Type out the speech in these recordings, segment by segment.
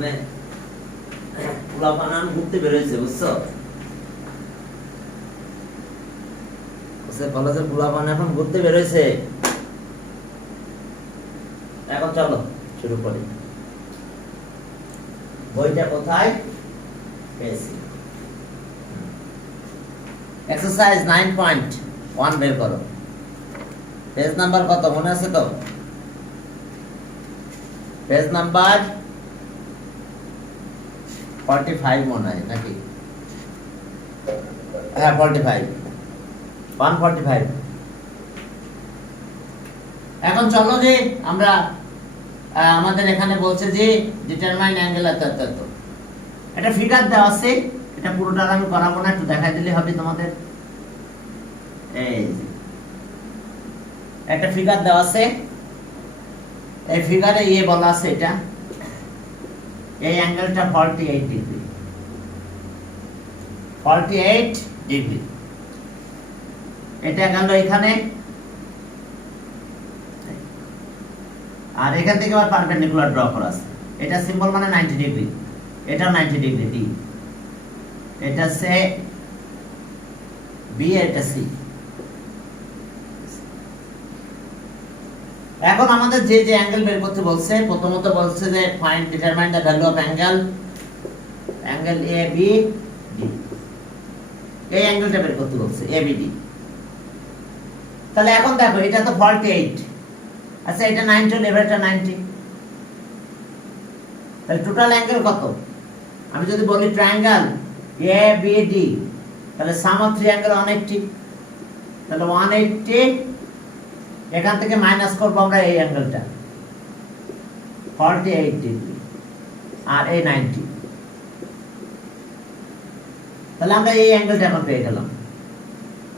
মানে পোলাপান ঘুরতে বেরোইছে, বুঝছো? কলেজের পোলাপান এখন ঘুরতে বেরোইছে। এখন চলো শুরু করি। বইটা কোথায় পেয়েছি? এক্সারসাইজ 9.1 বের করো। পেজ নাম্বার কত মনে আছে তো? পেজ নাম্বার 45 মনে হয় নাকি? হ্যাঁ 45, 145। এখন চলো যে আমরা আমাদের এখানে বলছে যে ডিটারমাইন অ্যাঙ্গেল এত এত। এটা ফিগার দেওয়া আছে, এটা পুরোটা আমি করাবো না, একটু দেখাই দিলে হবে তোমাদের। এই একটা ফিগার দেওয়া আছে, এই ফিগারে বলা আছে এটা এই অ্যাঙ্গেলটা 48 ডিগ্রি, 48 ডিগ্রি। এটা গেল এখানে, আর এখান থেকে আবার পারপেন্ডিকুলার ড্র করা আছে। এটা সিম্বল মানে 90 ডিগ্রি, এটা 90 ডিগ্রি ডি, এটা সে বি, এটা সি। এখন আমাদের যে যে অ্যাঙ্গেল বের করতে বলছে, প্রথমত বলছে যে find determine the value of angle A B D. এই অ্যাঙ্গেলটা বের করতে বলছে এ বি ডি। তাহলে এখন দেখো এটা তো 48, আচ্ছা এটা 90 হলে এটা 90, তাহলে টোটাল অ্যাঙ্গেল কত? আমি যদি বলি ট্রায়াঙ্গেল এ বি ডি, তাহলে সাম অফ থ্রি অ্যাঙ্গেল 180, তাহলে 180 এখান থেকে মাইনাস করবো আমরা এই অ্যাঙ্গেলটা 48 ডিগ্রি আর এই 90, তাহলে আমরা এই অ্যাঙ্গেলটা এখন পেয়ে গেলাম।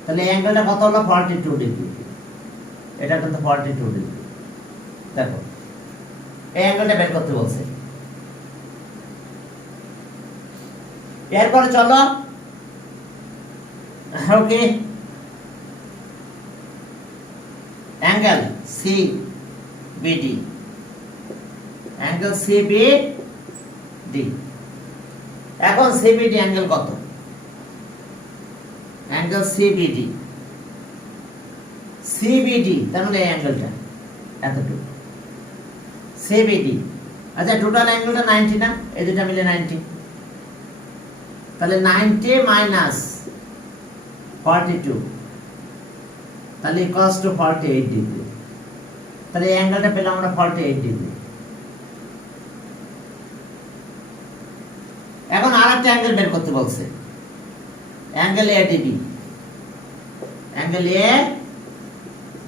তাহলে এই অ্যাঙ্গেলটা কত হলো? 42 ডিগ্রি। এটা কিন্তু 42 ডিগ্রি। দেখো এই অ্যাঙ্গেলটা বের করতে বলছে। এরপরে চলো okay angle C BD, angle C BD. এখন সিবিডি অ্যাঙ্গেল কত? অ্যাঙ্গেল সিবিডি, সিবিডি তার মানে এই অ্যাঙ্গেলটা এতটুকু সিবিডি। আচ্ছা টোটাল অ্যাঙ্গেলটা 90 না? এই দুটো মিলে 90, তাহলে 90 মাইনাস 42, তাহলে ইকুয়ালস টু 48 ডিগ্রি। তাহলে এই অ্যাঙ্গেলটা পেলাম আমরা 48 ডিগ্রি। এখন আরেকটা অ্যাঙ্গেল বের করতে বলছে, অ্যাঙ্গেল এ ডিবি, অ্যাঙ্গেল এ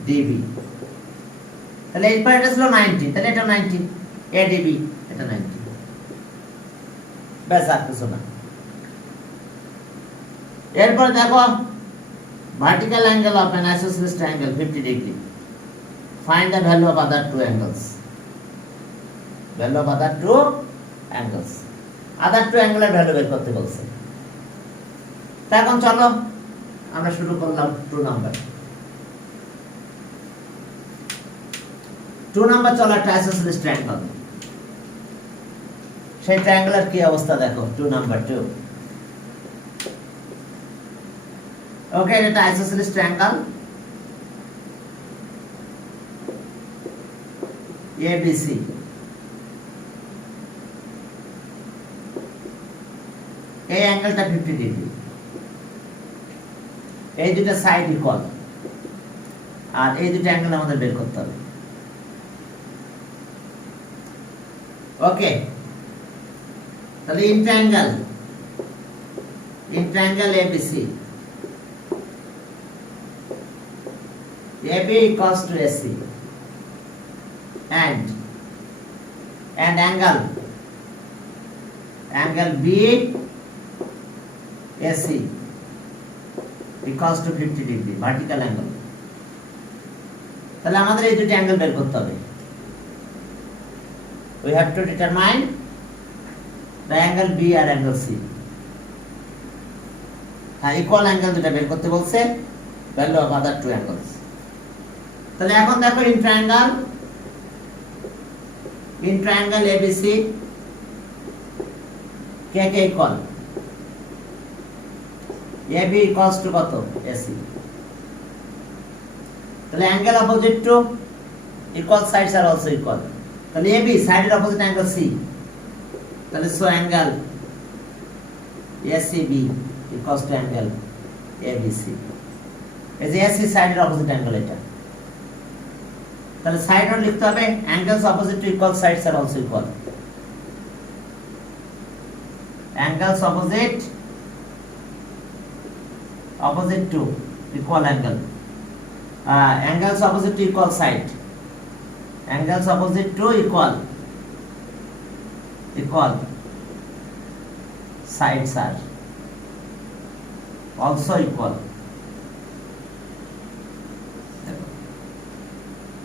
ডিবি। তাহলে এই পার্টটা ছিল 90, তাহলে এটা 90 এ ডিবি, এটা 90, ব্যাস আর কিছু না। এরপর দেখো vertical angle of an isosceles triangle 50 degree. Find the value of other two angles. Value of other two angles. Other two angle এর ভ্যালু বের করতে বলছে। তা এখন চলো আমরা শুরু করলাম 2 নাম্বার। 2 নাম্বার চলো একটা isosceles triangle। সেই ট্রায়াঙ্গেলের কি অবস্থা দেখো 2 নাম্বার 2। ওকে এটা আইসোসেলেস ট্রায়াঙ্গেল ABC, এই অ্যাঙ্গেলটা 50 ডিগ্রি, এই দুটো সাইড ইকুয়াল, আর এই দুটো অ্যাঙ্গেল আমাদের বের করতে হবে। ওকে তাহলে in triangle ABC, AB equals to AC and angle BAC equals to 50 degree vertical angle। তাহলে আমাদের এই দুটো অ্যাঙ্গেল বের করতে হবে। we have to determine the angle B আর angle C। হ্যাঁ ইকুয়াল অ্যাঙ্গেল দুটো বের করতে বলছে, value of other two angles। তাহলে এখন দেখো ইন ট্রায়াঙ্গেল ABC কে কে ইকুয়াল এবি ইকুয়ালস টু কত এসি তাহলে angle opposite to equal sides আর অলসো ইকুয়াল তাহলে এবি সাইডের অপোজিট অ্যাঙ্গেল সি তাহলে so angle ACB equals to angle ABC এই যে এসি সাইডের অপোজিট অ্যাঙ্গেল এটা তাহলে সাইড নোট লিখতে হবে angles opposite to equal sides আর also equal angles opposite to equal angle angles opposite to equal side angles opposite to equal sides are also equal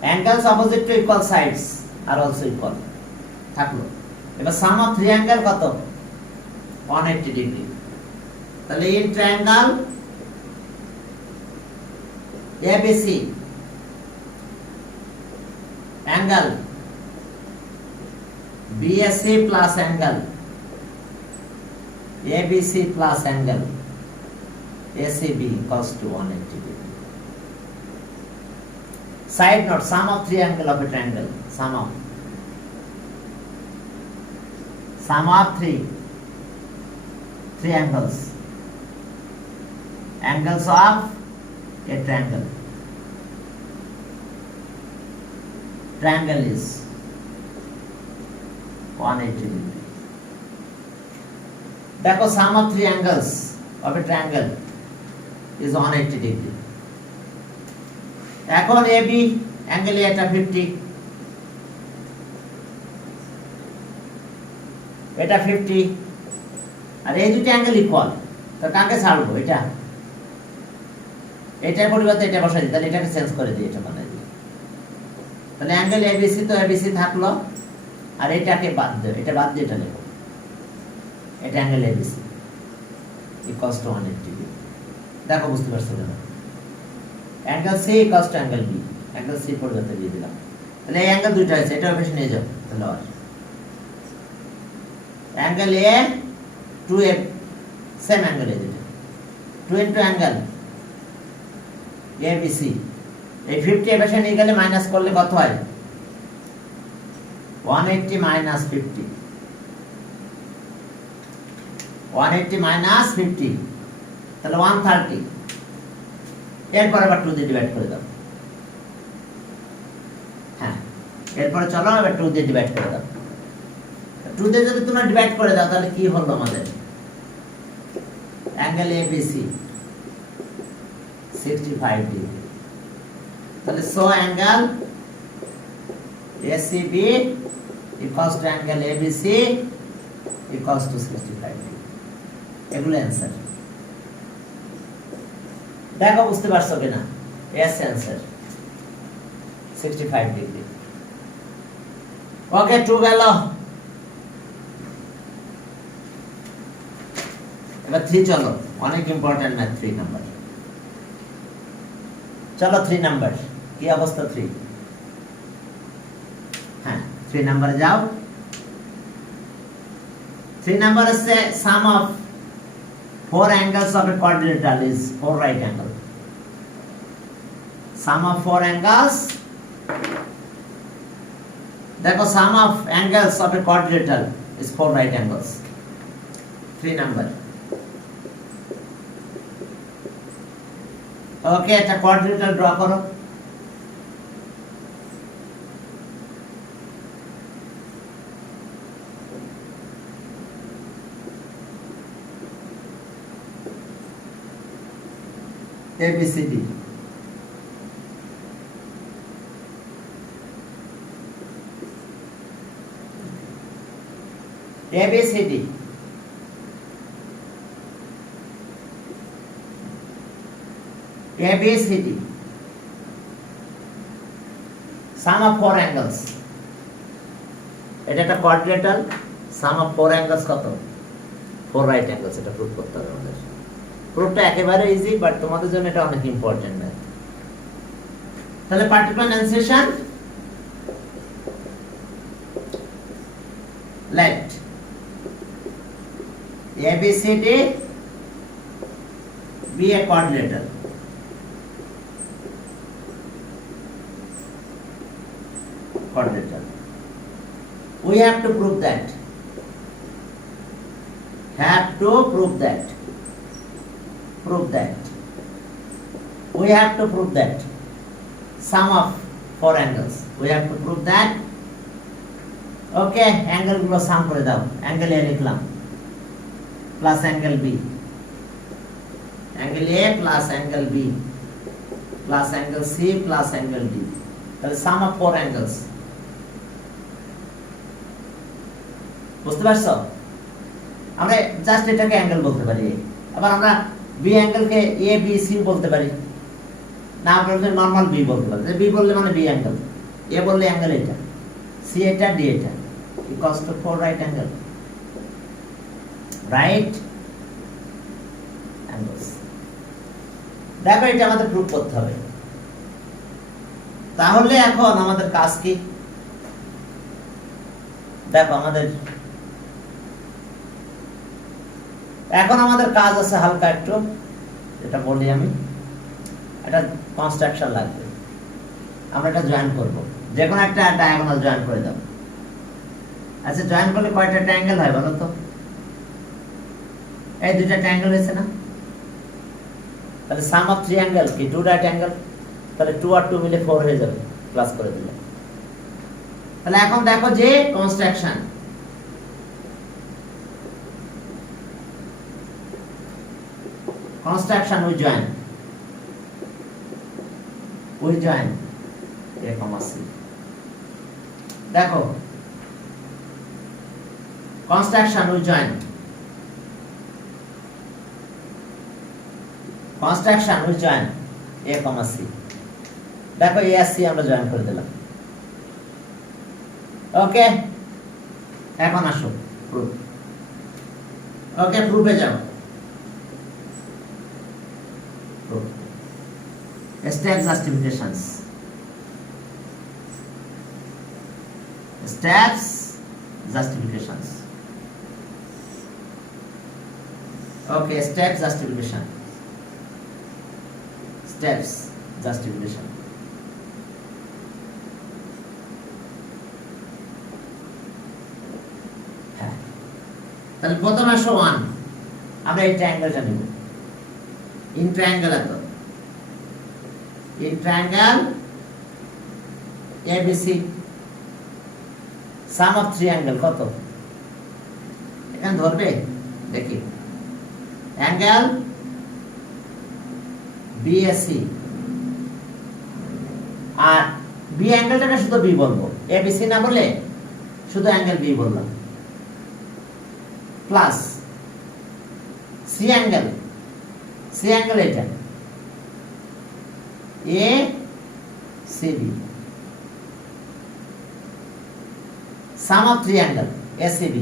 angles opposite to equal sides are also equal থাকলো এবার sum of three angle কত 180 degree তাহলে in triangle ABC angle BSC plus angle ABC plus angle ACB equals to 180 degree. Side note, sum of three angle of a triangle. Sum of three angles. Angles of a triangle. Triangle is 180 degree. দেখো sum of three angles of a triangle is 180 degree. এখন AB angle এটা 50 এটা 50 আর এই দুটো angle equal তো কাকে ছাড়বো এটা এটার পরিবর্তে এটা বসাই দিই তাহলে এটাকে চেঞ্জ করে দিই এটা বানাই দিই তাহলে অ্যাঙ্গেল ABC তো ABC থাকলো আর এটাকে বাদ দাও এটা বাদ দিয়ে এটা নেব এটা অ্যাঙ্গেল ABC ইকুয়ালস টু 180 ডিগ্রি দেখো বুঝতে পারছো না angle C equals to angle B angle C পরিবর্তে দিয়ে দিলাম তাহলে এই অ্যাঙ্গেল দুটো আছে এটা অবশ্যই নিয়ে যাও তাহলে আর angle A 2A same angle এই দুটো 2 ইনটু অ্যাঙ্গেল ABC এই 50 এর পাশে নিয়ে গেলে মাইনাস করলে কত হয় 180 মাইনাস 50 180 মাইনাস 50 তাহলে 130 এরপর আবার 2 দিয়ে ডিভাইড করে দাও হ্যাঁ এরপর চলো আবার 2 দিয়ে ডিভাইড করে দাও 2 দিয়ে যদি তোমরা ডিভাইড করে দাও তাহলে কি হলো আমাদের অ্যাঙ্গেল ABC 65 ডিগ্রি তাহলে so angle ACB equals to angle ABC equals to 65 ডিগ্রি এগুলো অ্যানসার দেখো বুঝতে পারছো কিনা এস অ্যানসার 65 ডিগ্রি ওকে 2 গেল এবার 3 চলো অনেক ইম্পর্টেন্ট ম্যাথ 3 নাম্বার চলো 3 নাম্বার কি অবস্থা 3 হ্যাঁ 3 নাম্বারে যাও 3 নাম্বার আছে sum of 4 angles of a quadrilateral is 4 right angle sum of 4 angles দেখো sum of angles of a quadrilateral is 4 right angles 3 number okay একটা কোয়াড্রিলেটারাল ড্র করো ABCD ABCD ABCD sum of 4 angles এটা একটা কোয়াড্রিলেটারাল sum of 4 angles কত 4 right angles এটা প্রুফ করতে হবে আমাদের প্রুফটা একেবারে ইজি বাট তোমাদের জন্য এটা অনেক ইম্পর্টেন্ট ম্যাথ তাহলে পার্টিকুলার এনুন্সিয়েশন let ABCD be a quadrilateral. Quadrilateral. We have to prove that. Prove that. We have to prove that. Sum of 4 angles. We have to prove that. Okay, angle গুলো sum করে দাও. Angle A লিখলাম plus angle B. Angle A plus angle B plus angle C plus angle D. তাহলে sum of 4 angles. বুঝতে পারছো? আমরা জাস্ট এটাকে অ্যাঙ্গেল বলতে পারি। আবার আমরা বি অ্যাঙ্গেলকে এ বি সি বলতে পারি। না আমরা নরমাল বি বলতে পারি। বি বললে মানে বি অ্যাঙ্গেল, এ বললে অ্যাঙ্গেল এটা, সি এটা, ডি এটা, equals to 4 right angle. Right angles. দেখো এটা আমাদের প্রুফ করতে হবে। তাহলে এখন আমাদের কাজ কি? দেখো এখন আমাদের কাজ আছে হালকা একটু, এটা বলি আমি, এটা কনস্ট্রাকশন লাগবে। আমরা এটা জয়েন করব, যে কোনো একটা ডায়াগোনাল জয়েন করে দাও। আচ্ছা, জয়েন করলে কয়টা ট্রায়াঙ্গেল হয় বলো তো? এই দুইটা ট্রায়াঙ্গেল হয়েছে না? তাহলে সাম অফ 3 অ্যাঙ্গেল কি 2 রাইট অ্যাঙ্গেল? তাহলে 2 আর 2 মিলে 4 হয়ে যাবে, প্লাস করে দিলে। তাহলে এখন দেখো যে construction, we join A, C. দেখো construction we join A, C. দেখো A আর C আমরা জয়েন করে দিলাম। ওকে, এখন আসো প্রুফ। ওকে, প্রুফে যাও। Step justifications. Steps justifications. Okay, step justification. Steps justification. তাহলে প্রথমে আসো 1, আমরা এই ট্রায়াঙ্গেলটা নিব। ইন ট্রায়াঙ্গেল এত, in triangle ABC, sum of 3 angle কত? এখানে ধরবে, দেখি অ্যাঙ্গেল BAC, আর বি অ্যাঙ্গেলটাকে শুধু বি বলবো, ABC না বলে শুধু অ্যাঙ্গেল বি বললাম, প্লাস সি অ্যাঙ্গেল এটা ACB, sum of 3 angle ACB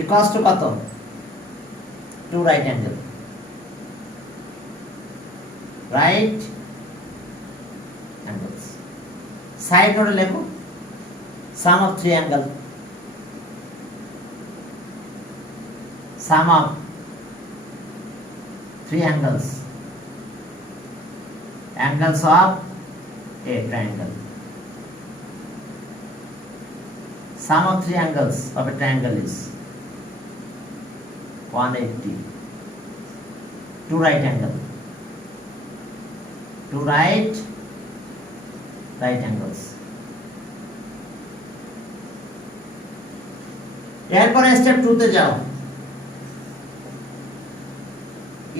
equals to কত? 2 right angle, right angles. Side note লেখো sum of 3 angle, sum of 3 angles of a triangle. Sum of 3 angles of a triangle is 180. 2 right angle, 2 right angles. এরপরে স্টেপ 2 তে যাও।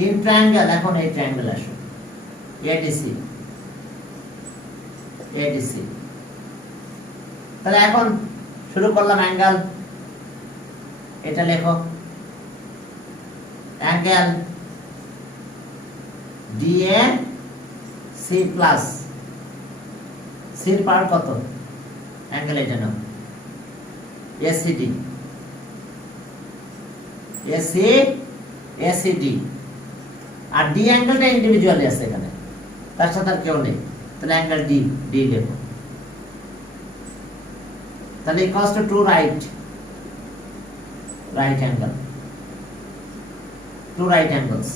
In triangle, এখন এই ট্রায়াঙ্গেল আসো ADC। তাহলে এখন শুরু করলাম অ্যাঙ্গেল, এটা লেখো অ্যাঙ্গেল DAC প্লাস সির পার কত? অ্যাঙ্গেল এটা নাও ACD, আর ডি অ্যাঙ্গেলটা ইন্ডিভিজুয়ালি আছে এখানে, তার সাথে আর কেউ নেই। তাহলে অ্যাঙ্গেল ডি লেখো। তাহলে equals to 2 right angle. two right angles.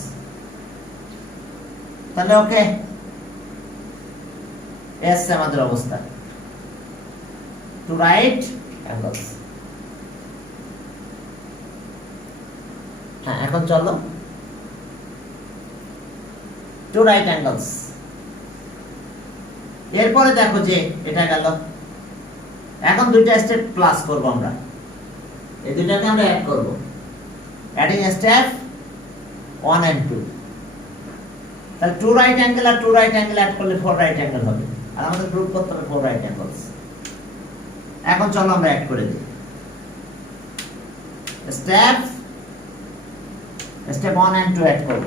তাহলে ওকে এস আমাদের অবস্থা two right angles. হ্যাঁ এখন চলো two right angles. এরপরে দেখো যে এটা গেল, এখন দুইটা স্টেপ প্লাস করব আমরা, এই দুইটাকে আমরা অ্যাড করব, অ্যাডিং স্টেপ 1 and 2. তাহলে টু রাইট অ্যাঙ্গেল আর টু রাইট অ্যাঙ্গেল অ্যাড করলে 4 রাইট অ্যাঙ্গেল হবে, আর আমাদের প্রুভ করতে হবে 4 রাইট অ্যাঙ্গেলস। এখন চলো আমরা অ্যাড করে দিই স্টেপ 1 and 2 অ্যাড করব।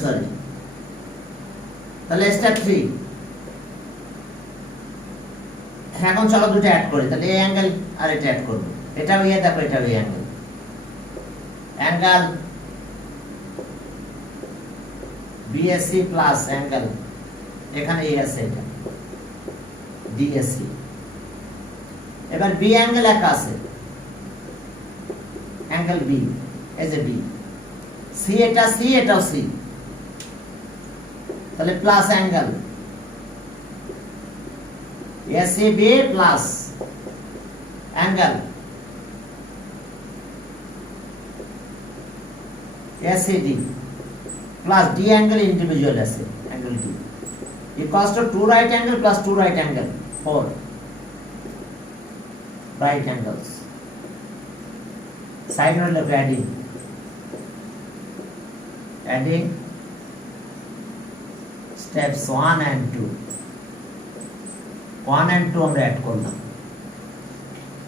সরি, তাহলে স্টেপ 3। এখন চলো দুটো অ্যাড করি, তাহলে এই অ্যাঙ্গেল আর এটা অ্যাড করব, এটাও ইয়ে দেখো এটাও এই angle, angle BSc plus angle এখানে এ আছে এটা ডিএসসি। এবার বি অ্যাঙ্গেল একা আছে, অ্যাঙ্গেল বি এই যে বি, সি এটা সি এটাও সি, তাহলে plus angle SAB plus angle SAD plus D angle individual আছে angle D equals to 2 right angle plus 2 right angle 4 right angles. Side হলো অ্যাডিং স্টেপস 1 and 2, 1 and 2 আমরা অ্যাড করলাম,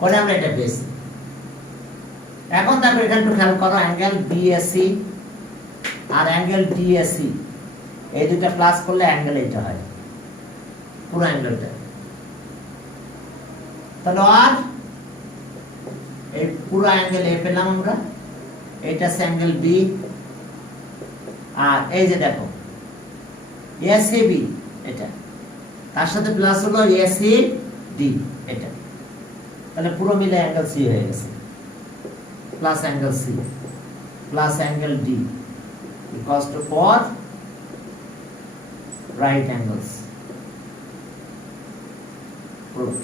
করে আমরা এটা পেয়েছি। এখন দেখো এখানে একটু খেয়াল করো, অ্যাঙ্গেল বিএসসি আর অ্যাঙ্গেল ডিএসসি এই দুটো প্লাস করলে অ্যাঙ্গেল এটা হয়, পুরো অ্যাঙ্গেলটা। তাহলে আর এই পুরো অ্যাঙ্গেল এ পেলাম আমরা, এটা অ্যাঙ্গেল বি, আর এই যে দেখো এসএবি এটা, তার সাথে প্লাস হলো এসিডি এটা, তাহলে পুরো মিলে অ্যাঙ্গেল সি হয়ে গেছে, plus angle C plus angle D equals to 4 right angles. Proved.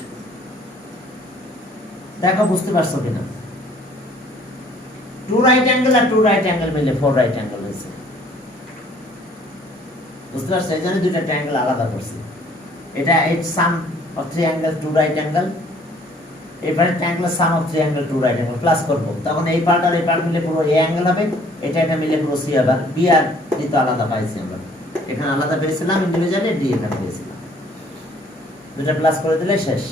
দেখো বুঝতে পারছো কিনা, 2 রাইট অ্যাঙ্গেল আর 2 রাইট অ্যাঙ্গেল মিলে 4 রাইট অ্যাঙ্গেল হয়েছে, বুঝতে পারছো? এই জন্য দুইটা ট্রায়াঙ্গেল আলাদা করছি, এটা এই সাম অফ 3 অ্যাঙ্গেল 2 রাইট অ্যাঙ্গেল, এবারে ট্রায়াঙ্গেল সাম of 3 angle 2 right angle plus করব, তখন এই পার্ট আর এই পার্ট মিলে পুরো এ অ্যাঙ্গেল হবে, এটা এটা মিলে পুরো সি হবে। বি আর ডি তো আলাদা পাইছি আমরা, এখানে আলাদা পেয়েছিলাম ইন্ডিভিজুয়ালি, ডি এখানে পেয়েছিলাম, দুটো প্লাস করে দিলে শেষ।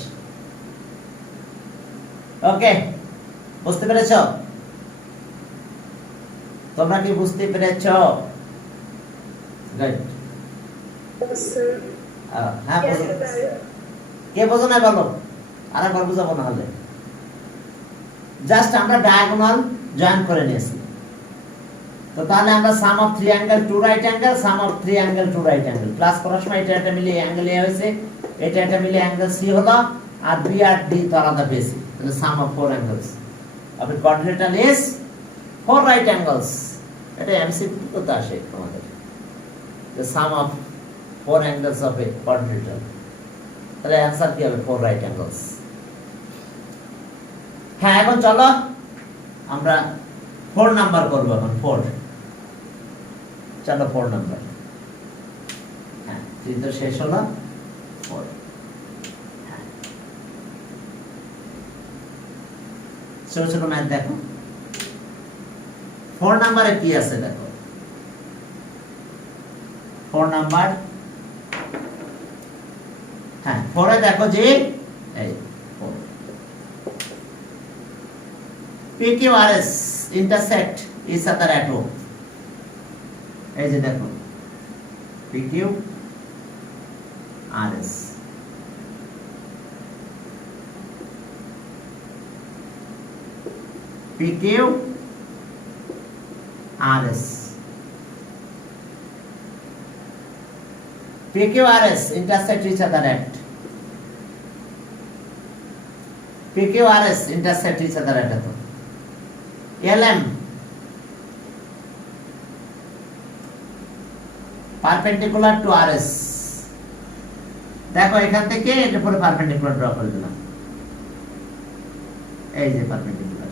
ওকে, বুঝতে পেরেছো? তোমরা কি বুঝতে পেরেছো? গুড। হ্যাঁ, কে বোঝো না বলো, আরেকবার বুঝাবো না হলে। জাস্ট আমরা ডায়াগোনাল জয়েন করে নিয়েছি, তো তাহলে আমরা sum of 3 angle 2 right angle, sum of 3 angle 2 right angle plus করার সময় এটা এটা মিলে অ্যাঙ্গেল এ হয়েছে, এটা এটা মিলে অ্যাঙ্গেল সি হলো, আর বি আর ডি তো আলাদা পেয়েছি, তাহলে sum of 4 angles of a quadrilateral is 4 right angles. এটা এমসিকিউ তো আসে আমাদের, the sum of 4 angles of a quadrilateral, তাহলে অ্যানসার কি হবে? 4 রাইট অ্যাঙ্গেলস। হ্যাঁ, এখন চলো আমরা 4 নাম্বার করব, এখন 4, চলো 4 নাম্বার। হ্যাঁ, 3 তো শেষ হলো, 4। হ্যাঁ, ছোট ছোট ম্যাথ দেখো, 4 নাম্বারে কি আছে দেখো, 4 নাম্বার, হ্যাঁ 4 এ দেখো যে এই PQRS intersect each other at O, এই যে দেখো PQRS, PQRS PQRS intersect each other at PQRS intersect each other at তো LM perpendicular to RS দেখো এখান থেকে এর উপরে পারপেন্ডিকুলার ড্র করে দিলাম এই যে পারপেন্ডিকুলার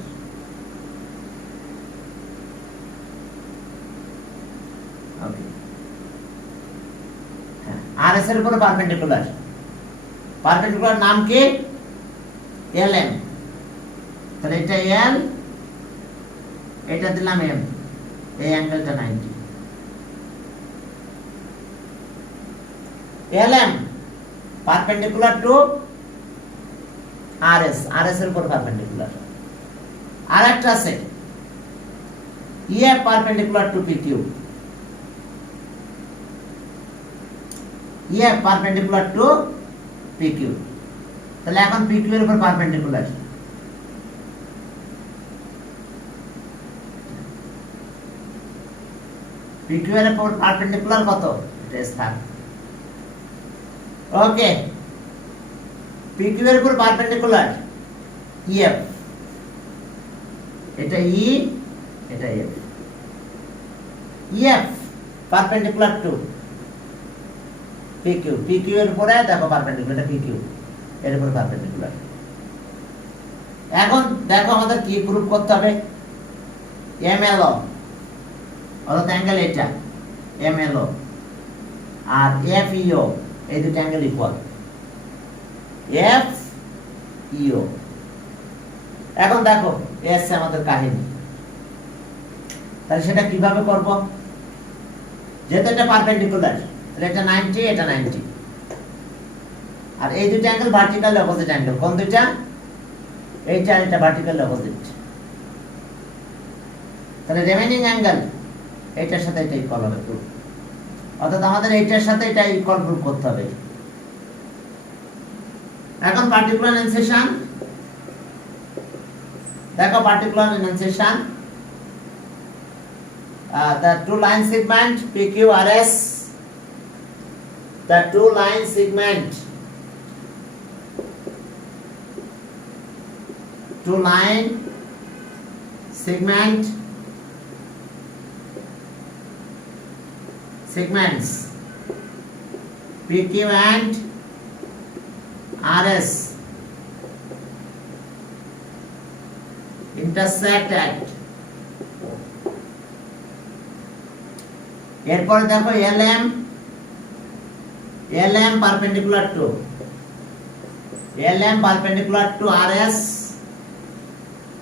ওকে হ্যাঁ RS এর উপরে পারপেন্ডিকুলার নাম কি LM তাহলে এটা L এটা দিলাম M এই অ্যাঙ্গেলটা 90 LM perpendicular to RS এর উপর perpendicular আর একটা আছে EF perpendicular to PQ EF perpendicular to PQ তাহলে এখন PQ এর উপর perpendicular PQ এর উপর perpendicular কত এটা স্থান ওকে PQ এর উপর পারপেন্ডিকুলার EF এটা E এটা F EF perpendicular to PQ এর উপরে দেখো পারপেন্ডিকুলার এটা PQ এর উপর পারপেন্ডিকুলার এখন দেখো আমাদের কি প্রুফ করতে হবে MLO অর্থাৎ অ্যাঙ্গেল এটা MLO আর FEO এই দুটো অ্যাঙ্গেল ইকুয়াল FEO এখন দেখো এস আমাদের কাহিনী তাহলে সেটা কিভাবে করব যেহেতু এটা পারপেন্ডিকুলার তাহলে এটা 90 এটা 90 আর এই দুটো অ্যাঙ্গেল ভার্টিক্যাল অপোজিট অ্যাঙ্গেল কোন দুটো এইটা এটা ভার্টিক্যাল অপোজিট তাহলে রিমেইনিং অ্যাঙ্গেল এটার সাথে এটা ইকুয়াল হবে অর্থাৎ আমাদের এইটার সাথে এটা ইকুয়াল প্রুফ করতে হবে এখন পার্টিকুলার এনান্সিয়েশন দেখো পার্টিকুলার এনান্সিয়েশন the two line segment PQRS the two line segment segments PQ and RS intersect at এরপর দেখো LM perpendicular to RS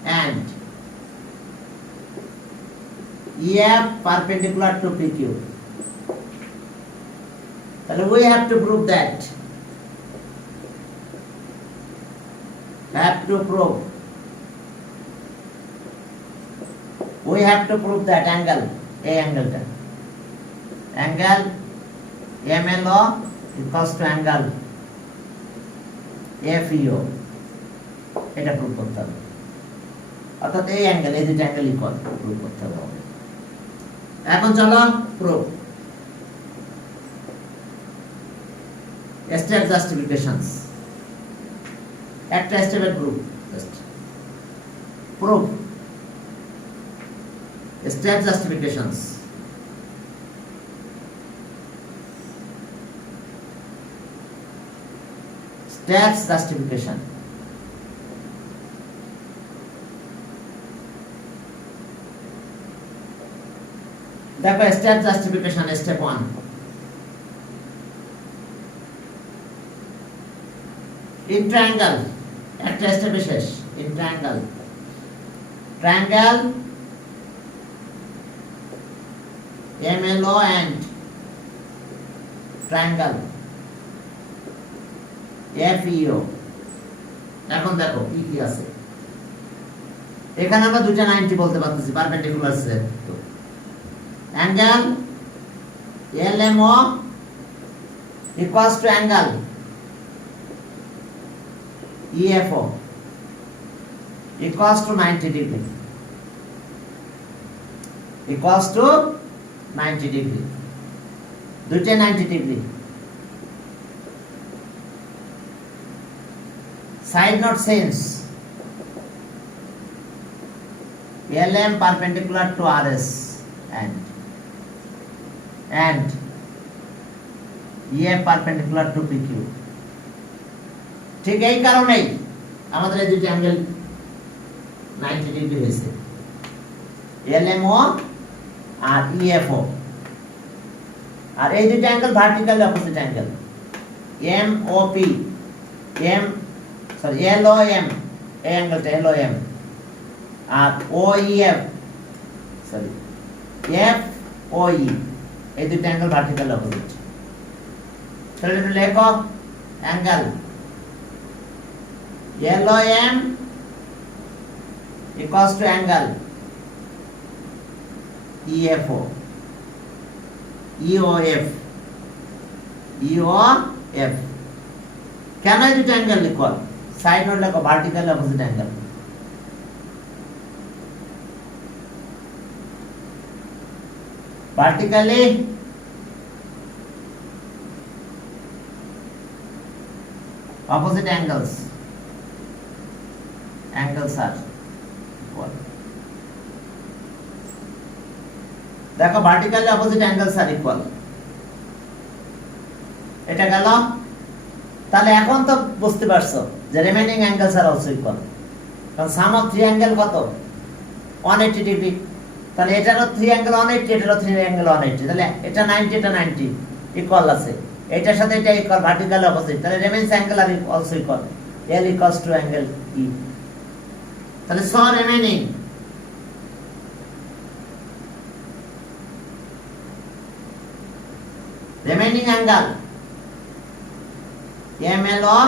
and EF perpendicular to PQ তাহলে we have to prove that we have to prove that angle a অ্যাঙ্গেলটা angle MLO equals to angle FEO এটা প্রুভ করতে হবে অর্থাৎ এই অ্যাঙ্গেল এই দুটো অ্যাঙ্গেল ইকুয়াল প্রুভ করতে হবে এখন চলো প্রুভ স্টেপ জাস্টিফিকেশনস একটা স্টেপের proof just proof step justifications steps justification দেখো step justification step 1 in triangle একটা স্টেপে শেষ in triangle MLO and triangle FEO এখন দেখো কি কি আছে এখানে আমরা দুটো 90 বলতে পারতেছি পারপেন্ডিকুলার সেট তো angle LMO equals to angle EFO equals to 90 degree equals to 90 degree দুটো 90 degree side note sense. LM perpendicular to RS and EF perpendicular to PQ. ঠিক এই কারণেই আমাদের এই দুটো অ্যাঙ্গেল 90 ডিগ্রি হয়েছে, LMO আর EFO। আর এই দুটো angle vertically opposite angle, MOP LOM, এই অ্যাঙ্গেলটা LOM, আর OEF FOE, এই দুটো অ্যাঙ্গেল ভার্টিক্যালি অপোজিট। তাহলে একটু লেখো angle LOM equals to angle EFO, EOF। কেন এই দুটো অ্যাঙ্গেল লিখো? সাইড নোট লেখো vertical opposite angle. Vertically opposite angles are equal। দেখো vertically opposite angles are equal, এটা গেল। তাহলে এখন তো বুঝতে পারছো যে remaining angles are also equal, কারণ সাম অফ থ্রি অ্যাঙ্গেল কত? 180 ডিগ্রি। তাহলে এটারও থ্রি অ্যাঙ্গেল 180, এটারও থ্রি অ্যাঙ্গেল 180, তাহলে এটা 90, এটা 90 ইকুয়াল আছে, এটার সাথে এটা ইকুয়াল, ভার্টিক্যালি অপোজিট। তাহলে remaining angle R also equal, L equals to angle E। তাহলে so remaining angle MLO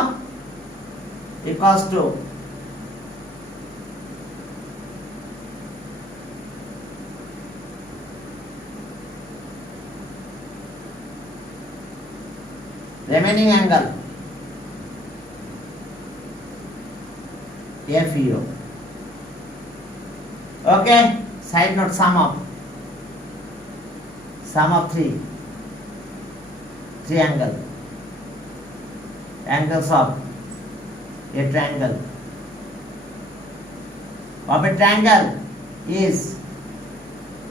equals to remaining angle FEO। okay, side note sum of three angle, angles of a triangle is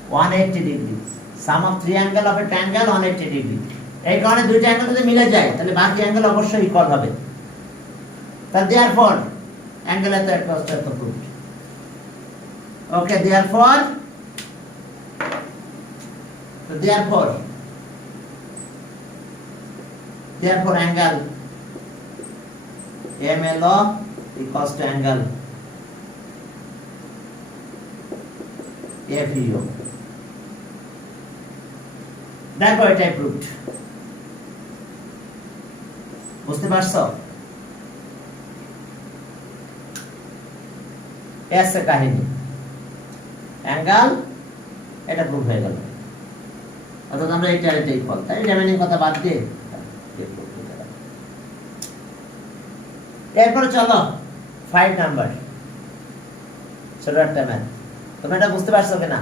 180 degree। sum of three angle of a triangle 180 degree। এই কারণে দুইটা অ্যাঙ্গেল যদি মিলে যায় তাহলে বাকি অ্যাঙ্গেল অবশ্যই ইকুয়াল হবে। তাহলে therefore angle at the equals to the proof। okay, therefore angle MLO equals to angle FEO। দেখো এটাই প্রুফড। বুঝতে পারছো? এসে কাহিনী, অ্যাঙ্গেল এটা প্রুফ হয়ে গেল। অর্থাৎ আমরা এটা ইকুয়াল, তাই রিমেইনিং কথা বাদ দিয়ে এরপর চলো 5 নাম্বার ছোট একটা ম্যাথ। তুমি এটা বুঝতে পারছো কিনা?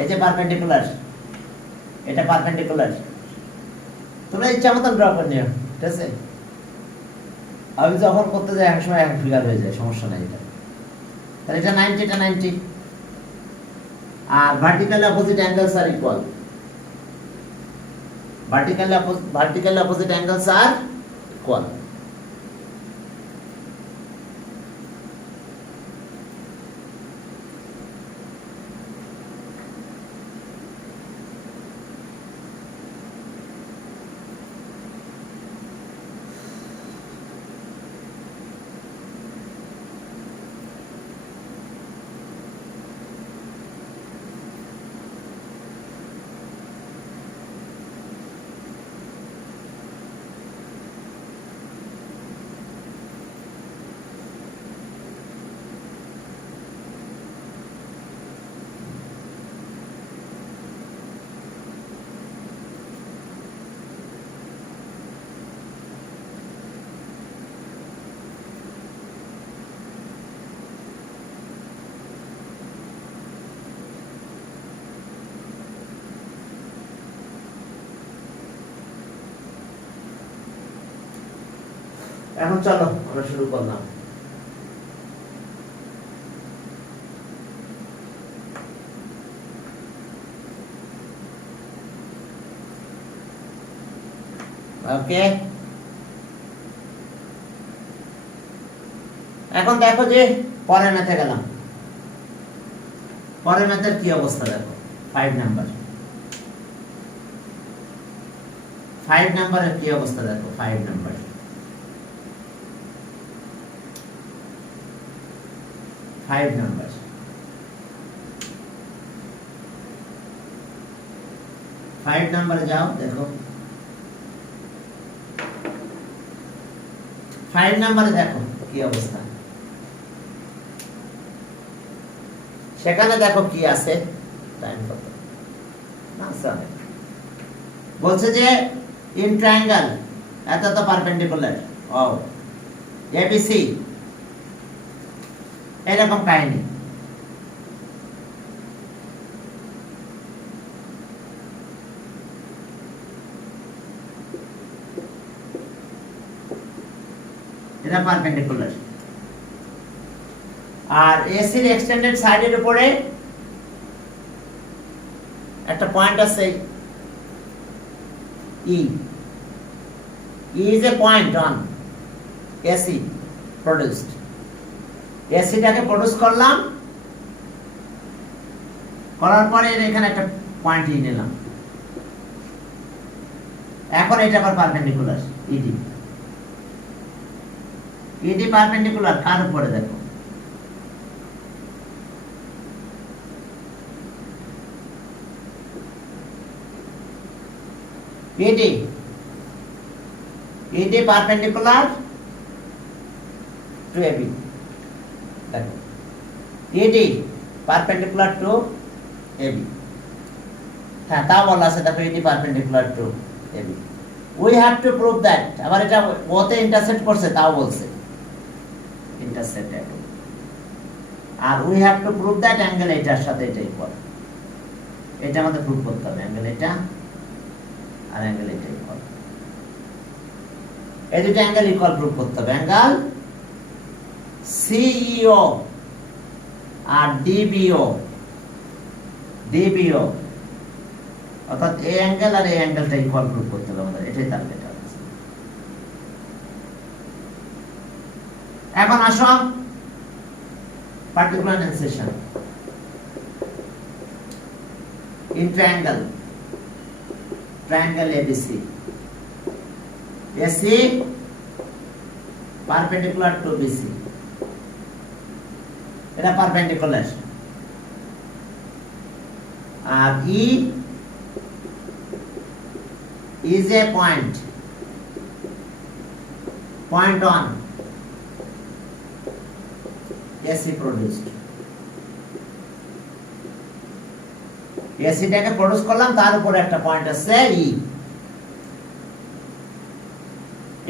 এই যে পারপেন্ডিকুলার, এটা পারপেন্ডিকুলার, তোমরা ইচ্ছা মতন ড্র করে নিও, ঠিক আছে? আমি যখন করতে যাই এক সময় এক ফিগার হয়ে যায়, সমস্যা নাই। এটা তাহলে এটা 90, এটা 90, আর vertically opposite angles are equal. Vertically opposite angles are equal. এখন চলো আমরা শুরু করলাম। ওকে, এখন দেখো যে পরের ম্যাথে গেলাম। পরের ম্যাথের কি অবস্থা দেখো, 5 নাম্বার। 5 নাম্বারের কি অবস্থা দেখো, 5 নাম্বার। 5 নাম্বার, 5 নাম্বারে যাও দেখো। 5 নাম্বারে দেখো কি অবস্থা, সেখানে দেখো কি আছে। টাইম কত না স্যার, বলছে যে ইন ট্রায়াঙ্গেল এত তো পারপেন্ডিকুলার ও এবিসি, এরকম কাহিনী। এটা পারপেন্ডিকুলার, আর এসির এক্সটেন্ডেড সাইডের উপরে একটা পয়েন্ট আছে E. E is a point on AC produced. এসিটাকে প্রডিউস করলাম, করার পরে এখানে একটা পয়েন্ট ই নিলাম। এখন এটা আবার পারপেন্ডিকুলার ইডি। ইডি পারপেন্ডিকুলার কার উপরে দেখো, ED. ED perpendicular to AB, দেখো ইডি পারপেন্ডিকুলার টু এবি। হ্যাঁ তা বলা আছে দেখো, ED perpendicular to AB. We have to prove that, আবার এটা ওতে ইন্টারসেক্ট করছে তাও বলছে ইন্টারসেক্ট। আর we have to prove that angle এটার সাথে এটা ইকুয়াল। এটা আমাদের প্রুভ করতে হবে, অ্যাঙ্গেল এটা আর অ্যাঙ্গেল এটা ইকুয়াল। এই দুটো অ্যাঙ্গেল ইকুয়াল প্রুভ করতে হবে। অ্যাঙ্গেল সিইও আর ডিবিও, ডিবিও অর্থাৎ এই অ্যাঙ্গেল আর এই অ্যাঙ্গেলটা ইকুয়াল প্রুভ করতে হবে আমাদের, এটাই টার্গেট। এখন আসো particular instance in triangle, triangle ABC. AC perpendicular to BC, এটা পারপেন্ডিকুলার। আর E is a point on AC produced। AC টাকে প্রডিউস করলাম, তার উপরে একটা পয়েন্ট আছে E।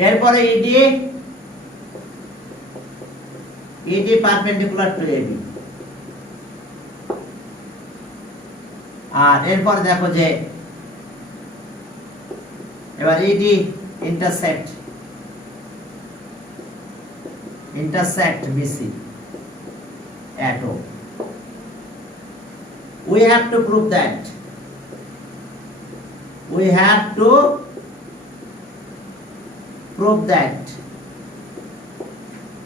এরপরে ED, ED perpendicular to AB. আর এরপরে দেখো যে এবার ED intersect BC at O. We have to prove that. We have to prove that.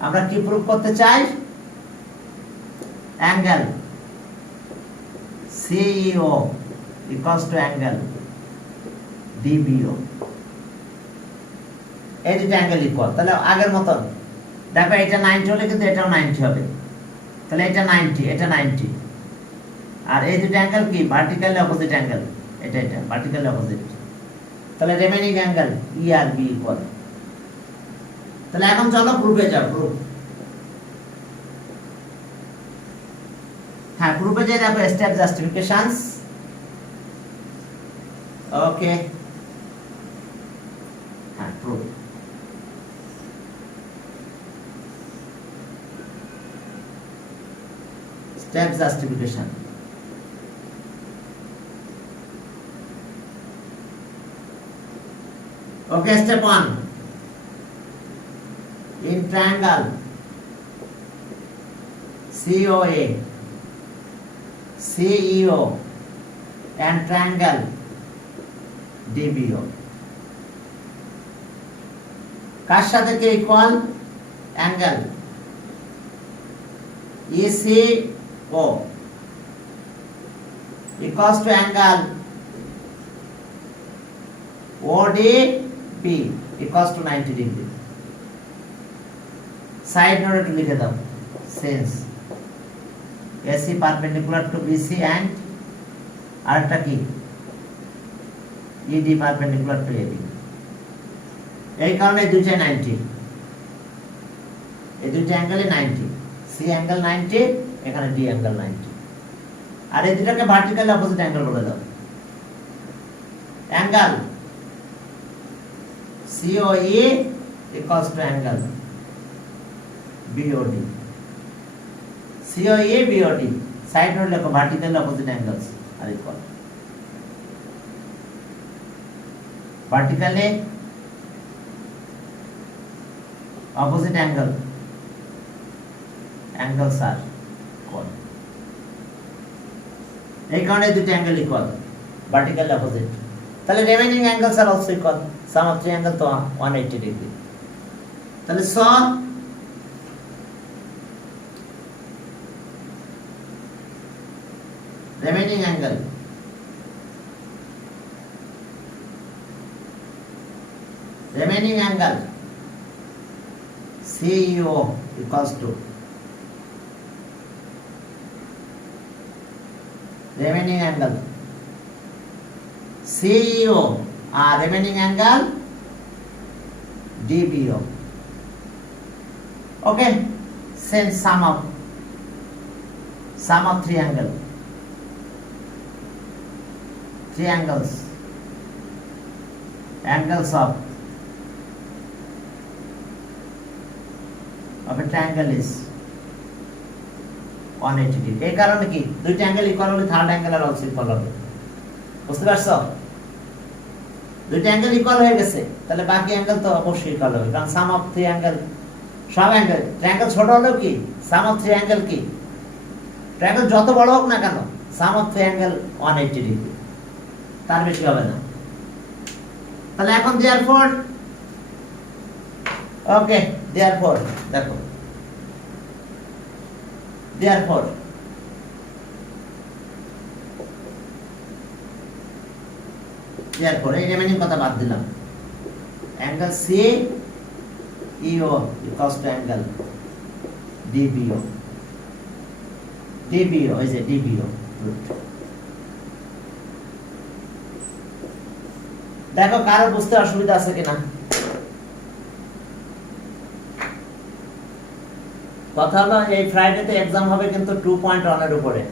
আমরা কি প্রুভ করতে চাই? Angle CEO equals to angle DBO। এই দুটো অ্যাঙ্গেল ইকুয়াল, তাহলে আগের মতন দেখো এটা 90 হলে কিন্তু এটাও 90 হবে, তাহলে এটা 90 এটা 90। আর এই দুটো অ্যাঙ্গেল কি ভার্টিক্যালি অপোজিট অ্যাঙ্গেল, এটা এটা ভার্টিক্যালি অপোজিট, তাহলে রিমেইনিং অ্যাঙ্গেল E আর B ইকুয়াল। তাহলে এখন চলো প্রুফে যাও। প্রুফ, হ্যাঁ প্রুফে যাই। দেখো স্টেপ জাস্টিফিকেশনস। ওকে, হ্যাঁ proof. Step justification. Okay, step 1, in triangle COA, CEO and triangle DBO. কার সাথে কে equal? Angle ECO equals to angle ODB equals to 90 degree. Side note লিখে দাও, since AC perpendicular to BC and আরেকটা কি ED perpendicular to AD, এই কারণে দুইটা 90, এই দুইটা অ্যাঙ্গেলে 90, C অ্যাঙ্গেল 90, এখানে D অ্যাঙ্গেল 90, আর এই দুটাকে ভার্টিক্যাল অপোজিট অ্যাঙ্গেল বলে দাও। Angle COE equals to angle BOD. COE BOD side note লেখো, vertical opposite angles are equal. Vertically opposite angle, angles are equal. এই কারণে দুটো অ্যাঙ্গেল ইকুয়াল, ভার্টিক্যাল অপোজিট। তাহলে remaining angles are also equal, sum of three angle তো 180 degree. তাহলে so remaining angle CEO equals to remaining angle CEO remaining angle DBO. Okay, since sum of three angles of a triangle is 180 degree. এই কারণে কি দুইটা angle equal হলে third angle আর also equal হবে। বুঝতে পারছো? দুইটা অ্যাঙ্গেল ইকুয়াল হয়ে গেছে, তাহলে বাকি অ্যাঙ্গেল তো অবশ্যই ইকুয়াল হবে, কারণ সাম অফ থ্রি অ্যাঙ্গেল, সব অ্যাঙ্গেল, ট্রায়াঙ্গেল ছোট হলেও কি সাম অফ থ্রি অ্যাঙ্গেল কি, ট্রায়াঙ্গেল যত বড় হোক না কেন সাম অফ থ্রি অ্যাঙ্গেল 180 ডিগ্রি, তার বেশি হবে না। তাহলে এখন therefore ওকে, therefore দেখো, therefore এই রিমেইনিং কথা বাদ দিলাম। Angle CEO equals to angle DBO is a DBO. দেখো কারো বুঝতে অসুবিধা আছে কিনা। কথা হলো এই ফ্রাইডেতে এক্সাম হবে কিন্তু 2.1 এর উপরে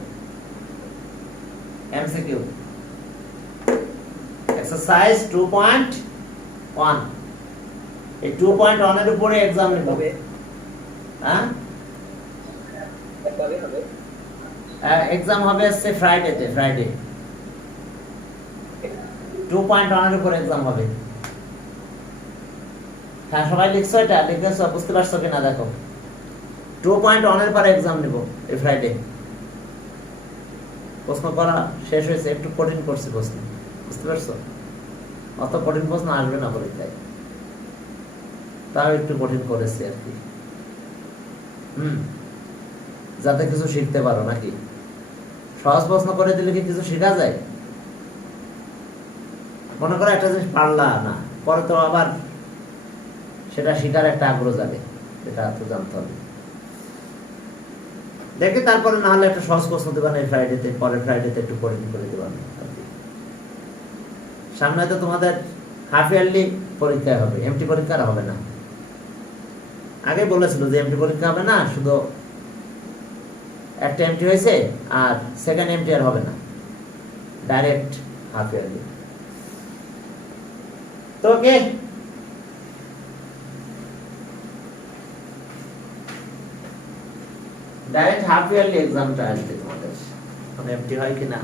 এমসিকিউ এক্সারসাইজ 2.1, এই 2.1 এর উপরে এক্সাম হবে। হ্যাঁ, এক্সাম হবে ফ্রাইডে 2.1 এর উপরে এক্সাম হবে। হ্যাঁ, সবাই লিখছো, এটা লিখেছো, বুঝতে পারছো কিনা দেখো। 2.1 এর পরে এক্সাম নিব এই ফ্রাইডে। প্রশ্ন করা শেষ হয়েছে, একটু কঠিন করছি প্রশ্ন, বুঝতে পারছো? অত কঠিন প্রশ্ন আসবে না পরীক্ষায়, তাও একটু কঠিন করেছি আর কি, যাতে কিছু শিখতে পারো। নাকি সহজ প্রশ্ন করে দিলে কি কিছু শেখা যায়? মনে করো একটা জিনিস পারলা না, পরে তো আবার সেটা শেখার একটা আগ্রহ জাগে, এটা তো জানতে হবে। দেখে তারপরে না হলে একটা সহজ প্রশ্ন দেবেন এই ফ্রাইডেতে, পরের ফ্রাইডেতে একটু কঠিন করে দেবেন। সামনে তো তোমাদের হাফ ইয়ারলি পরীক্ষা হবে, এমটি পরীক্ষা আর হবে না। আগে বলেছিল যে এমটি পরীক্ষা হবে না, শুধু একটা এমটি হয়েছে আর সেকেন্ড এমটি আর হবে না, ডাইরেক্ট হাফ ইয়ারলি। তো ওকে, ডাইরেক্ট হাফ ইয়ারলি এক্সামটা আসবে তোমাদের, এখন এমটি হয় কিনা